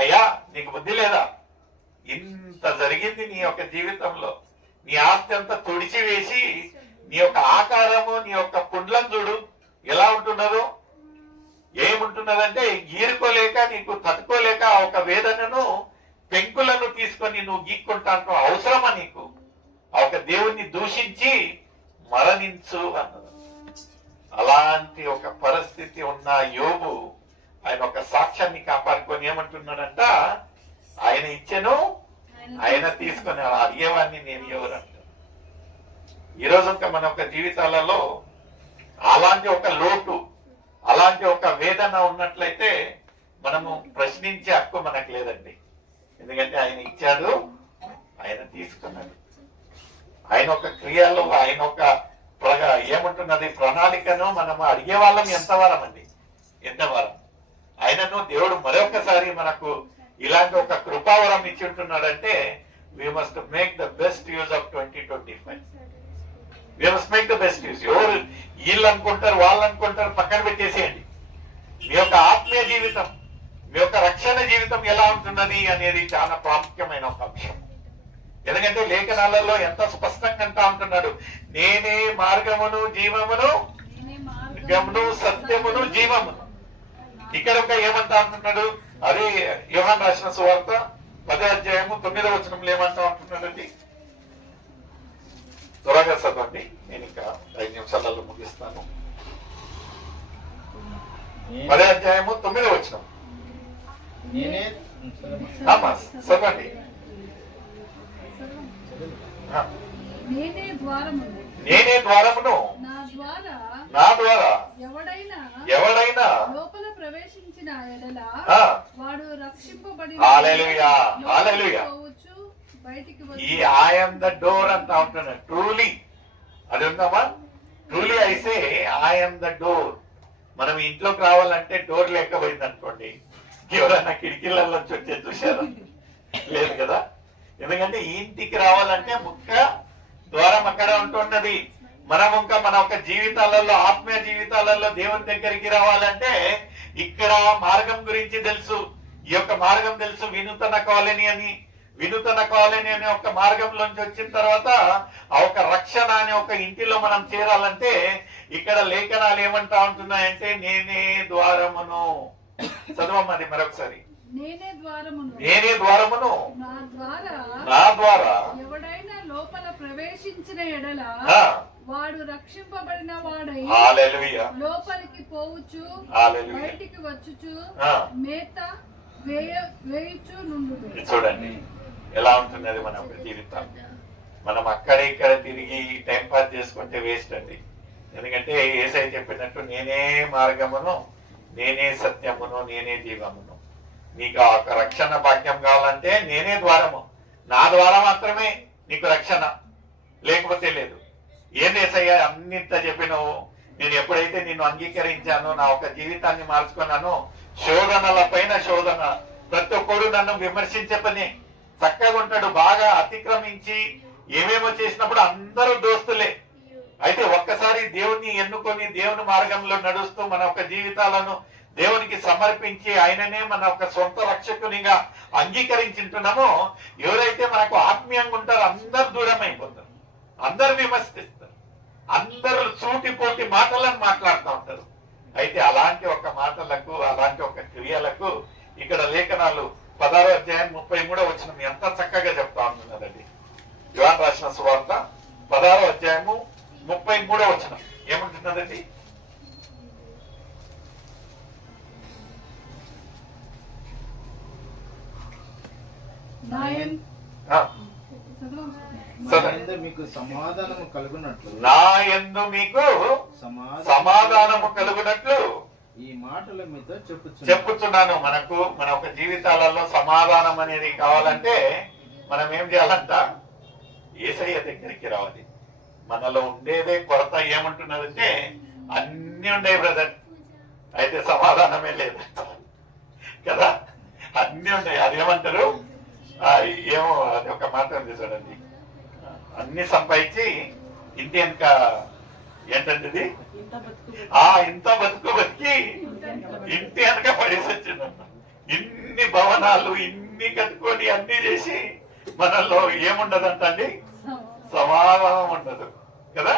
అయ్యా నీకు బుద్ధి లేదా? ఇంత జరిగింది నీ యొక్క జీవితంలో, నీ ఆస్తి అంతా తుడిచి వేసి నీ యొక్క ఆకారము, నీ యొక్క పుండ్లను చూడు ఎలా ఉంటున్నదో. ఏముంటున్నదంటే గీరుకోలేక, నీకు తట్టుకోలేక ఆ ఒక వేదనను, పెంకులను తీసుకొని నువ్వు గీక్కుంటా అంటావు. అవసరమా నీకు? ఆ ఒక దేవుణ్ణి దూషించి మరణించు అన్నది. అలాంటి ఒక పరిస్థితి ఉన్న యోబు ఆయన ఒక సాక్ష్యాన్ని కాపాడుకొని ఏమంటున్నాడంట, ఆయన ఇచ్చెను, ఆయన తీసుకొని అడిగేవాడిని నేను ఎవరంట. ఈరోజు ఇంకా మన ఒక జీవితాలలో అలాంటి ఒక లోటు, అలాంటి ఒక వేదన ఉన్నట్లయితే మనము ప్రశ్నించే హక్కు మనకు లేదండి. ఎందుకంటే ఆయన ఇచ్చాడు, ఆయన తీసుకున్నాడు. ఆయన ఒక క్రియలో, ఆయన ఒక ఏముంటున్నది ప్రణాళికను మనము అడిగే వాళ్ళం ఎంతవరం అండి, ఎంతవరం. ఆయనను దేవుడు మరొకసారి మనకు ఇలాంటి ఒక కృపావరం ఇచ్చి ఉంటున్నాడంటే we must make the best use of 2025. we must make the best use. ఎవరు వీళ్ళు అనుకుంటారు, వాళ్ళు అనుకుంటారు, పక్కన పెట్టేసేయండి. మీ యొక్క ఆత్మీయ జీవితం, మీ యొక్క రక్షణ జీవితం ఎలా ఉంటున్నది అనేది చాలా ప్రాముఖ్యమైన ఒక అంశం. ఎందుకంటే లేఖనాలలో ఎంత స్పష్టంగా అంటా ఉంటున్నాడు, నేనే మార్గమును జీవమును, సత్యమును జీవమును. ఇక్కడ ఒక ఏమంటా అంటున్నాడు, అదే యోహాను రాసిన సువార్త 10వ అధ్యాయము 9వ వచనంలో ఏమంటా ఉంటున్నాడండి. త్వరగా చదవండి, నేను ఇంకా 5 నిమిషాలలో ముగిస్తాను. 10వ అధ్యాయము 9వ వచనం చదవండి. నేనే ద్వారమును, నా ద్వారా ఎవడైనా లోపల ప్రవేశించిన ఎడల వాడు రక్షింపబడి ఈ ఐ యామ్ ద డోర్ అంటా ఉంటున్నాడు. ట్రూలీ అది ఉందామా? ట్రూలీ అయితే ఐ యామ్ ద డోర్. మనం ఇంట్లోకి రావాలంటే డోర్ లేకపోయింది అనుకోండి, ఎవరైనా కిటికీలలో వచ్చే చూశారా? లేదు కదా. ఎందుకంటే ఈ ఇంటికి రావాలంటే ముఖ్య ద్వారం అక్కడ ఉంటున్నది. మనం ఇంకా మన ఒక జీవితాలలో, ఆత్మీయ జీవితాలలో దేవుని దగ్గరికి రావాలంటే ఇక్కడ మార్గం గురించి తెలుసు. ఈ యొక్క మార్గం తెలుసు, వినూతన కాలనీ అని. వినూతన కాలనీ అనే ఒక మార్గంలోంచి వచ్చిన తర్వాత ఆ ఒక రక్షణ అనే ఒక ఇంటిలో మనం చేరాలంటే ఇక్కడ లేఖనాలు ఏమంటా ఉంటున్నాయంటే నేనే ద్వారమును. చదవమ్మది మరొకసారి. నేనే ద్వారమును, నా ద్వారా ఎవడైనా లోపల ప్రవేశించిన ఎడల వాడు రక్షింపబడిన వాడై లోపలికి పోవచ్చు, బయటికి వచ్చుచు మేత వేయుచు నుండు. చూడండి ఎలా ఉంటున్నది మన జీవితం. మనం అక్కడ ఇక్కడ తిరిగి టైం పాస్ చేసుకుంటే వేస్ట్ అండి. ఎందుకంటే యేసయ్య చెప్పినట్టు నేనే మార్గమును, నేనే సత్యమును, నేనే జీవమును. నీకు ఆ రక్షణ భాగ్యం కావాలంటే నేనే ద్వారము, నా ద్వారా మాత్రమే నీకు రక్షణ, లేకపోతే లేదు. ఏం యేసయ్య అన్నింత చెప్పినవు? నేను ఎప్పుడైతే నిన్ను అంగీకరించానో, నా ఒక జీవితాన్ని మార్చుకున్నానో, శోధనల పైన శోధన. ప్రతి ఒక్కడు నన్ను విమర్శించే పని. చక్కగా ఉంటాడు, బాగా అతిక్రమించి ఏమేమో చేసినప్పుడు అందరూ దోస్తులే. అయితే ఒక్కసారి దేవుణ్ణి ఎన్నుకొని దేవుని మార్గంలో నడుస్తూ మన ఒక జీవితాలను దేవునికి సమర్పించి ఆయననే మన ఒక సొంత రక్షకునిగా అంగీకరించుంటున్నామో, ఎవరైతే మనకు ఆత్మీయంగా ఉంటారో అందరు దూరం అయిపోతారు, అందరు విమర్శిస్తారు, అందరూ సూటిపోటి మాటలను మాట్లాడుతూ ఉంటారు. అయితే అలాంటి ఒక మాటలకు, అలాంటి ఒక క్రియలకు ఇక్కడ లేఖనాలు 16వ అధ్యాయం 33వ వచనం ఎంత చక్కగా చెప్తా ఉంటున్నారండి. యోహాను రాసిన సువార్త 16వ అధ్యాయము 33వ వచనం ఏమంటున్నదండి? మీకు సమాధానము కలుగునట్లు, నా యందు మీకు సమాధానము కలుగునట్లు ఈ మాటల మీద చెప్పుచున్నాను. మనకు మన ఒక జీవితాలలో సమాధానం అనేది కావాలంటే మనం ఏం చేయాలంట? యేసయ్య దగ్గరికి రావాలి. మనలో ఉండేదే కొరత ఏమంటున్నదంటే అన్ని ఉండే బ్రదర్, అయితే సమాధానమే లేదు కదా. అన్ని ఉన్నాయి. అదేమంటారు, ఏమో అది ఒక మాట ఉంది చూడండి, అన్ని సంపాదించి ఇంటి వెనక ఏంటంటే ఇంత బతుకు బతికి ఇంటి వెనక పడేసి వచ్చిందన్న. ఇన్ని ఇన్ని భవనాలు ఇన్ని కట్టుకొని అన్ని చేసి మనలో ఏముండదంటండి, సమాధానం ఉండదు కదా.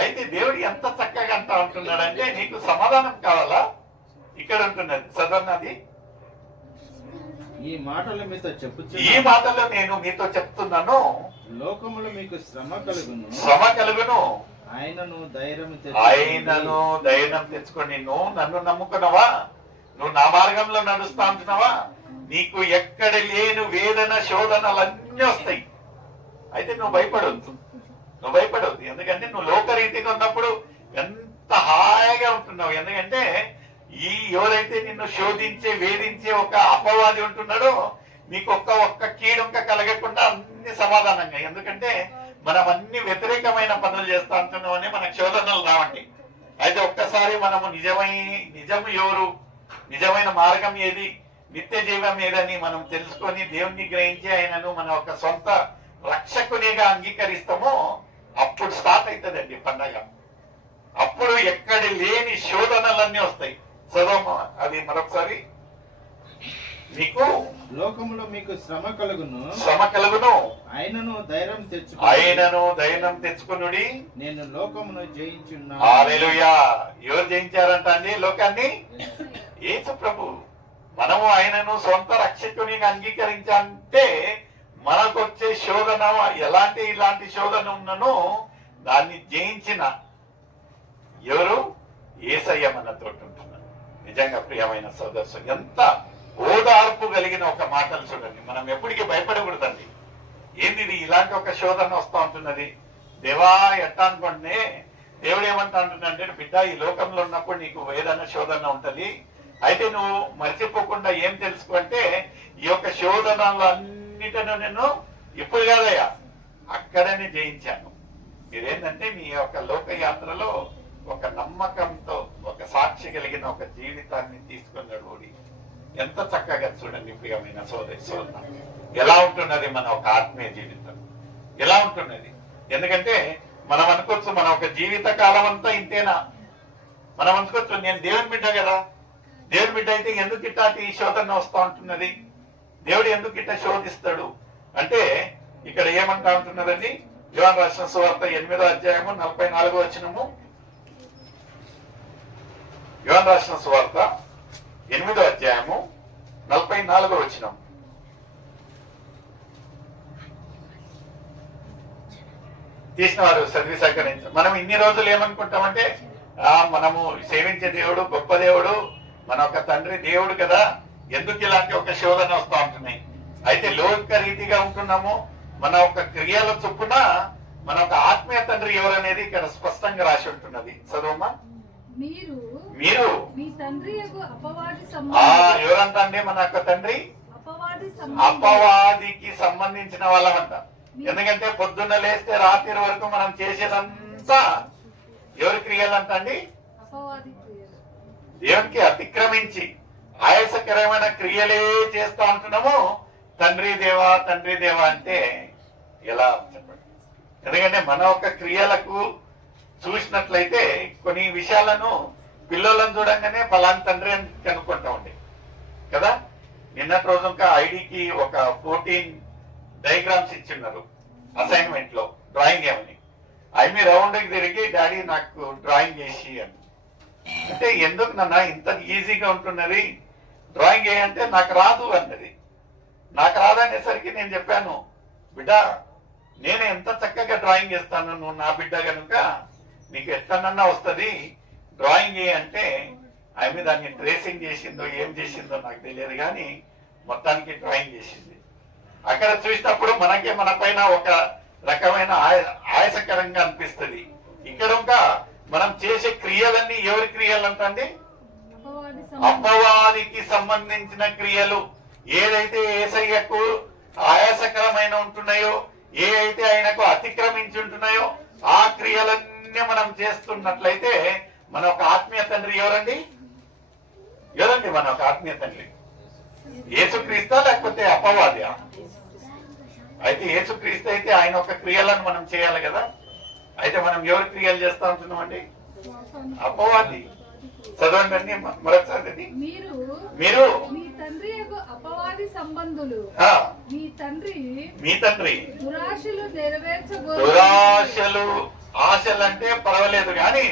అయితే దేవుడు ఎంత చక్కగా అంటా ఉంటున్నాడంటే, నీకు సమాధానం కావాలా, ఇక్కడ ఉంటున్నది చదవన్నది. ఈ మాటలు మీతో ఈ మాటలు నేను మీతో చెప్తున్నాను, లోకములో మీకు శ్రమ కలుగును, ఆయనను ధైర్యం తెచ్చుకొని. నువ్వు నన్ను నమ్ముకున్నావా, నువ్వు నా మార్గంలో నడుస్తా ఉంటున్నావా, నీకు ఎక్కడ లేని వేదన శోధనలు అన్నీ వస్తాయి. అయితే నువ్వు భయపడవద్దు, ఎందుకంటే నువ్వు లోకరీతిగా ఉన్నప్పుడు ఎంత హాయిగా ఉంటున్నావు. ఎందుకంటే ఈ ఎవరైతే నిన్ను శోధించే వేధించే ఒక అపవాది ఉంటున్నాడో నీకు ఒక్క కీడుంక కలగకుండా అన్ని సమాధానంగా. ఎందుకంటే మనం అన్ని వ్యతిరేకమైన పనులు చేస్తా ఉంటున్నామని మనకు శోధనలు రావండి. అయితే ఒక్కసారి మనము నిజము ఎవరు, నిజమైన మార్గం ఏది, నిత్య జీవం ఏదని మనం తెలుసుకొని దేవుణ్ణి గ్రహించి ఆయనను మన ఒక సొంత రక్షకునిగా అంగీకరిస్తామో అప్పుడు స్టార్ట్ అవుతుందండి పండగ. అప్పుడు ఎక్కడ లేని శోధనలన్నీ వస్తాయి. చదవమా అది మరొకసారి. మీకు లోకములో మీకు శ్రమ కలుగును, ఆయనను ధైర్యం తెచ్చుకునుడి, నేను లోకమును జయించున్నా. హల్లెలూయా. ఎవరు జయించారంట అండి లోకాన్ని? యేసు ప్రభు. మనము ఆయనను సొంత రక్షకునిగా అంగీకరించాలంటే మనకు వచ్చే శోధన ఇలాంటి శోధన ఉన్నను దాన్ని జయించిన ఎవరు? యేసయ్య మనతో ఉంటున్నారు. నిజంగా ప్రియమైన సోదరు, ఎంత ఓదార్పు కలిగిన ఒక మాటలు చూడండి. మనం ఎప్పటికీ భయపడకూడదండి. ఏంది ఇది, ఇలాంటి ఒక శోధన వస్తూ ఉంటున్నది, దేవా ఎట్టా అనుకోండి. దేవుడు ఏమంటా ఉంటున్నాడంటే, బిడ్డ ఈ లోకంలో ఉన్నప్పుడు నీకు వేదన శోధన ఉంటది. అయితే నువ్వు మర్చిపోకుండా ఏం తెలుసుకుంటే ఈ యొక్క శోధనలు అన్నిటిను నేను ఇప్పుడు కాదయ్యా అక్కడనే జయించాను. మీరేంటంటే మీ యొక్క లోకయాత్రలో ఒక నమ్మకంతో ఒక సాక్షి కలిగిన ఒక జీవితాన్ని తీసుకున్నాడు. ఎంత చక్కగా చూడండి ప్రియమైన సోదర, ఎలా ఉంటున్నది మన ఒక ఆత్మీయ జీవితం, ఎలా ఉంటున్నది. ఎందుకంటే మనం అనుకోవచ్చు మన ఒక జీవిత కాలం అంతా ఇంతేనా, మనం అనుకోవచ్చు నేను దేవుని బిడ్డ కదా, దేవుని బిడ్డ అయితే ఎందుకు ఇట్లాంటి శోధన వస్తూ ఉంటున్నది, దేవుడు ఎందుకు ఇట్లా శోధిస్తాడు అంటే ఇక్కడ ఏమంటా ఉంటున్నదండి. యోహాను రాసిన సువార్త 8వ అధ్యాయము 44వ వచనము. యోహాను రాసిన సువార్త 8వ అధ్యాయము 44వ వచనం. తీసిన వారు చదివి సహకరించారు. మనం ఇన్ని రోజులు ఏమనుకుంటామంటే మనము సేవించే దేవుడు గొప్ప దేవుడు, మన ఒక తండ్రి దేవుడు కదా, ఎందుకు ఇలాంటి ఒక శోధన వస్తూ ఉంటున్నాయి. అయితే లోక రీతిగా ఉంటున్నాము, మన ఒక క్రియల చొప్పున మన ఒక ఆత్మీయ తండ్రి ఎవరనేది ఇక్కడ స్పష్టంగా రాసి ఉంటున్నది. చదవమ్మా. మీరు ఎవరంట అండి? మన యొక్క తండ్రి అపవాదికి సంబంధించిన వాళ్ళమంట. ఎందుకంటే పొద్దున్న లేస్తే రాత్రి వరకు మనం చేసేదంతా ఎవరి క్రియలంట అండి? దేవునికి అతిక్రమించి ఆయాసకరమైన క్రియలే చేస్తా ఉంటున్నాము. తండ్రి దేవా అంటే ఎలా చెప్పండి. ఎందుకంటే మన ఒక క్రియలకు చూసినట్లయితే కొన్ని విషయాలను పిల్లలను చూడంగానే ఫలాని తండ్రి అని కనుక్కుంటా ఉండే కదా. నిన్నటి రోజు ఇంకా ఐడికి ఒక 14 డయాగ్రామ్స్ ఇచ్చిన్నారు అసైన్మెంట్ లో, డ్రాయింగ్ ఏమని. అవి రౌండ్ తిరిగి డాడీ నాకు డ్రాయింగ్ చేసి అని అంటే, ఎందుకు నాన్న ఇంత ఈజీగా ఉంటున్నది డ్రాయింగ్ వేయంటే నాకు రాదు అన్నది. నాకు రాదనేసరికి నేను చెప్పాను, బిడ్డ నేను ఎంత చక్కగా డ్రాయింగ్ చేస్తాను, నువ్వు నా బిడ్డ కనుక నీకు ఎట్లనన్నా వస్తుంది, డ్రాయింగ్ అంటే ఆమె దాన్ని ట్రేసింగ్ చేసిందో ఏం చేసిందో నాకు తెలియదు, కానీ మొత్తానికి డ్రాయింగ్ చేసింది. అక్కడ చూసినప్పుడు మనకే మన పైన ఒక రకమైన ఆయాసకరంగా అనిపిస్తుంది. ఇక్కడ ఇంకా మనం చేసే క్రియలన్నీ ఎవరి క్రియలు అంటండి? అపవాదికి సంబంధించిన క్రియలు. ఏదైతే యేసయ్యకు ఆయాసకరమైన ఉంటున్నాయో, ఏ అయితే ఆయనకు అతిక్రమించి ఉంటున్నాయో ఆ క్రియలన్నీ మనం చేస్తున్నట్లయితే మన ఒక ఆత్మీయ తండ్రి ఎవరండి? మన ఒక ఆత్మీయ తండ్రి యేసుక్రీస్తా లేకపోతే అపవాది? అయితే యేసుక్రీస్తు అయితే ఆయన ఒక క్రియలను మనం చేయాలి కదా. అయితే మనం ఎవరి క్రియలు చేస్తా ఉంటున్నాం అండి? అపవాది. చదవండి అండి మరొకసారి. మీరు మీరు మీ తండ్రి యొక్క అపవాది సంబంధులు. ఆ, మీ తండ్రి దురాశలు దురాశలు ఆశలు అంటే పర్వాలేదు కానీ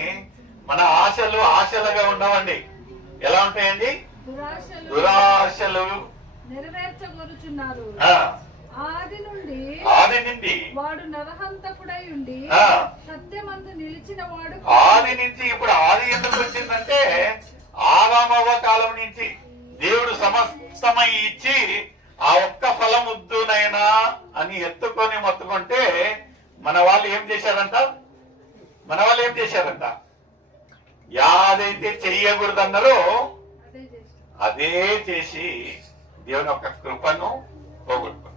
మన ఆశలుగా ఉండవండి. ఎలా ఉంటాయండి? దురాశలు నెరవేర్చగోరుచున్నారు. ఆ, ఆది నుండి వాడు నరహంతకుడై ఉండి సత్యమందు నిలిచిన వాడు. ఆది నుంచి ఇప్పుడు ఆది ఎందుకు వచ్చిందంటే ఆదామవ్వ కాలం నుంచి దేవుడు సమస్తమై ఇచ్చి ఆ ఒక్క ఫలముద్దునైనా అని ఎత్తుకొని మొత్తుకుంటే మన వాళ్ళు ఏం చేశారంట? యాదైతే చెయ్యకూడదన్నారో అదే చేసి దేవుని యొక్క కృపను పోగొట్టుకున్నాం.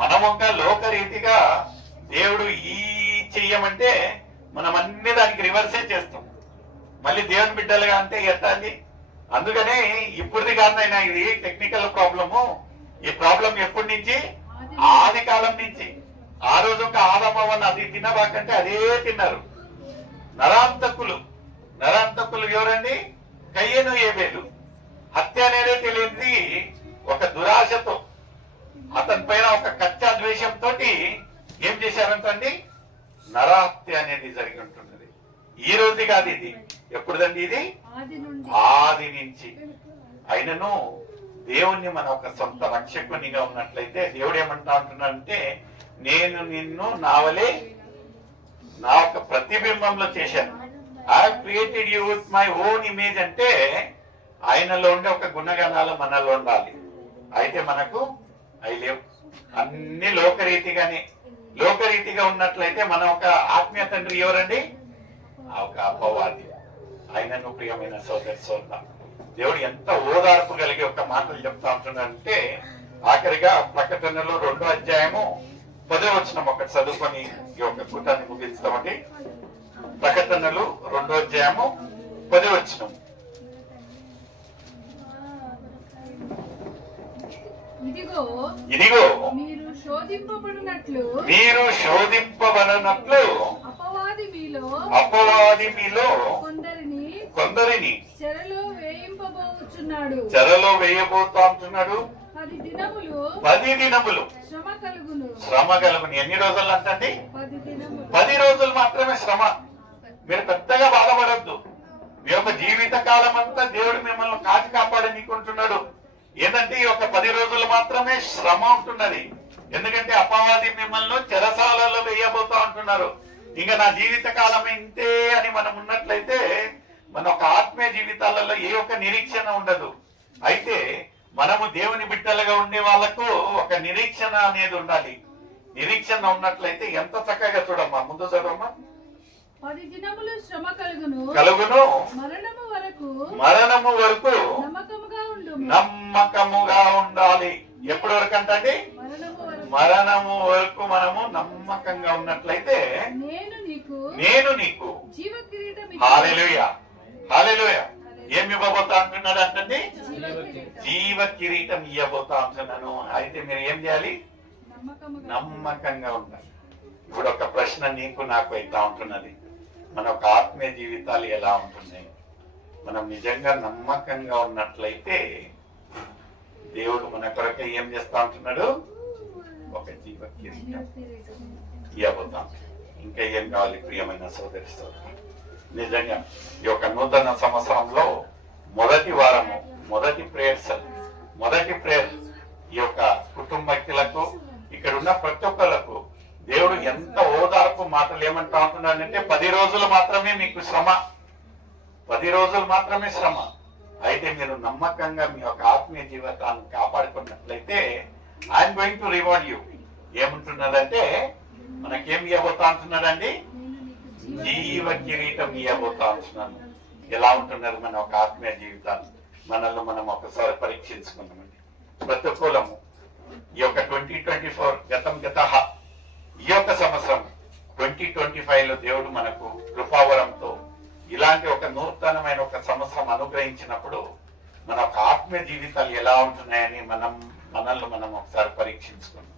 మనం ఒక లోకరీతిగా దేవుడు ఈ చెయ్యమంటే మనం అన్ని దానికి రివర్సే చేస్తాం. మళ్ళీ దేవుని బిడ్డలుగా అంటే ఎత్తాలి. అందుకనే ఇప్పుడుది కాదైనా ఇది టెక్నికల్ ప్రాబ్లము. ఈ ప్రాబ్లం ఎప్పటి నుంచి? ఆది కాలం నుంచి. ఆ రోజు ఒక ఆదమవన్న అది తినబాకంటే అదే తిన్నారు. నరాంతకులు ఎవరండి? కయ్యను ఏబేలు. హత్య అనేది తెలియదు. ఒక దురాశతో అతని పైన ఒక కచ్చా ద్వేషంతో ఏం చేశారంటండి? నరహత్య అనేది జరిగి ఉంటున్నది. ఈ రోజు కాదు ఇది. ఎప్పుడుదండి ఇది? ఆది నుంచి. అయినను దేవుణ్ణి మన ఒక సొంత రక్షకునిగా ఉన్నట్లయితే దేవుడు ఏమంటా ఉంటున్నాడంటే, నేను నిన్ను నావలే నా ఒక ప్రతిబింబంలో చేశాను. I created you with my own image అంటే ఆయనలో ఉండే ఒక గుణగణాలు మనలో ఉండాలి. అయితే మనకు అవి లేవు. అన్ని లోకరీతిగా ఉన్నట్లయితే మన ఒక ఆత్మీయ తండ్రి ఎవరండి? ఒక అపవాది. ఆయనను ప్రియమైన సోదర దేవుడు ఎంత ఓదార్పు కలిగి ఒక మాటలు చెప్తా ఉంటున్నాడంటే, ఆఖరిగా ప్రకటనలో 2వ అధ్యాయము 10వ వచనం ఒకటి చదువుకొని ఈ యొక్క కూటాన్ని ముగిస్తామండి. ప్రకటనలు 2వ అధ్యాయము 10వ వచనం. ఇదిగో మీరు శోధింపబడినట్లు అపవాది మీలో కొందరిని చెరలో వేయబోతా ఉంటున్నాడు. 10 దినములు శ్రమ కలుగును. ఎన్ని రోజులు అంటండి? 10 రోజులు మాత్రమే శ్రమ. మీరు పెద్దగా బాధపడద్దు. మీ యొక్క జీవిత కాలం అంతా దేవుడు మిమ్మల్ని కాపాడనికుంటున్నాడు. ఏంటంటే ఈ ఒక 10 రోజులు మాత్రమే శ్రమ ఉంటున్నది. ఎందుకంటే అపవాది మిమ్మల్ని చెరసాలలో వేయబోతా ఉంటున్నారు. ఇంకా నా జీవిత కాలం ఇంతే అని మనం ఉన్నట్లయితే మన ఒక ఆత్మీయ జీవితాలలో ఏ ఒక్క నిరీక్షణ ఉండదు. అయితే మనము దేవుని బిడ్డలుగా ఉండే వాళ్ళకు ఒక నిరీక్షణ అనేది ఉండాలి. నిరీక్షణ ఉన్నట్లయితే ఎంత చక్కగా చూడమ్మా, ముందు చూడమ్మా. 10 దినములు శ్రమ కలుగును, మరణము వరకు నమ్మకముగా ఉండాలి. ఎప్పటి వరకు అంటే మరణము వరకు మనము నమ్మకంగా ఉన్నట్లయితే నేను నీకు హల్లెలూయా ఏమి ఇవ్వబోతా అంటున్నాడు అంటే జీవ కిరీటం ఇవ్వబోతా అంటున్నాను. అయితే మీరు ఏం చేయాలి? నమ్మకంగా ఉండాలి. ఇప్పుడు ఒక ప్రశ్న నీకు నాకు అయితా ఉంటున్నది, మన ఒక ఆత్మీయ జీవితాలు ఎలా ఉంటున్నాయి? మనం నిజంగా నమ్మకంగా ఉన్నట్లయితే దేవుడు మన కొరకు ఏం చేస్తా ఉంటున్నాడు? ఒక జీవ కిరీటం ఇవ్వబోతాం. ఇంకా ఏం కావాలి ప్రియమైన సోదరి సోదరు? నిజంగా ఈ యొక్క నూతన సంవత్సరంలో మొదటి వారము, మొదటి ప్రేయర్ ఈ యొక్క కుటుంబీకులకు, ఇక్కడ ఉన్న ప్రతి ఒక్కరికి దేవుడు ఎంత ఓదార్పు మాటలు ఏమంటా ఉంటున్నాడంటే 10 రోజులు మాత్రమే మీకు శ్రమ, 10 రోజులు మాత్రమే శ్రమ. అయితే మీరు నమ్మకంగా మీ యొక్క ఆత్మీయ జీవితాన్ని కాపాడుకున్నట్లయితే I'm going to reward you. ఏమంటున్నాడంటే మనకేం ఇవ్వబోతా అంటున్నాడండి? జీవ కిరీటం ఇవ్వబోతా అంటున్నాను. ఎలా ఉంటున్నారు మన ఒక ఆత్మీయ జీవితాన్ని? మనల్ని మనం ఒకసారి పరీక్షించుకున్నామండి. ప్రతికూలము ఈ యొక్క 2024 ఈ యొక్క సంవత్సరం 2025లో దేవుడు మనకు కృపావరంతో ఇలాంటి ఒక నూతనమైన ఒక సంవత్సరం అనుగ్రహించినప్పుడు మన ఒక ఆత్మీయ జీవితాలు ఎలా ఉంటున్నాయని మనల్ని మనం ఒకసారి పరీక్షించుకున్నాం.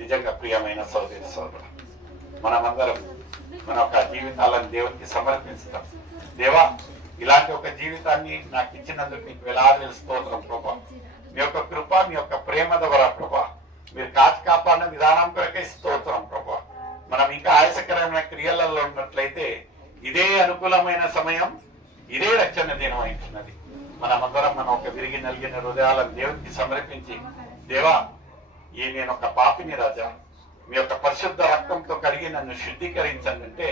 నిజంగా ప్రియమైన సోదరుడు, మనమందరం మన ఒక జీవితాలను దేవునికి సమర్పిస్తాం. దేవా, ఇలాంటి ఒక జీవితాన్ని నాకు ఇచ్చినందుకు నీకు వేలాది స్తోత్రం ప్రభా. మీ యొక్క కృప, మీ యొక్క ప్రేమ ద్వారా ప్రభా మీరు కాపాడిన విధానం కొరకే స్తోత్రం ప్రభా. మనం ఇంకా ఆయాసకరమైన క్రియలలో ఉన్నట్లయితే ఇదే అనుకూలమైన సమయం, ఇదే రక్షణ దినం అవుతున్నది. మనమందరం మనం ఒక విరిగి నలిగిన హృదయాలను దేవునికి సమర్పించి, దేవా నేను ఒక పాపిని రాజా, మీ యొక్క పరిశుద్ధ రక్తంతో కడిగి నన్ను శుద్ధీకరించండి అంటే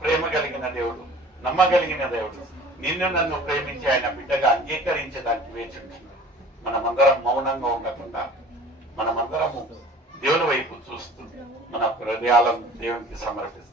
ప్రేమ కలిగిన దేవుడు, నమ్మగలిగిన దేవుడు, నిన్ను నన్ను ప్రేమించి ఆయన బిడ్డగా అంగీకరించడానికి వేచి మనమందరం మౌనంగా ఉండకుండా మనమందరము దేవుని వైపు చూస్తూ మన హృదయాలను దేవునికి సమర్పిస్తాం.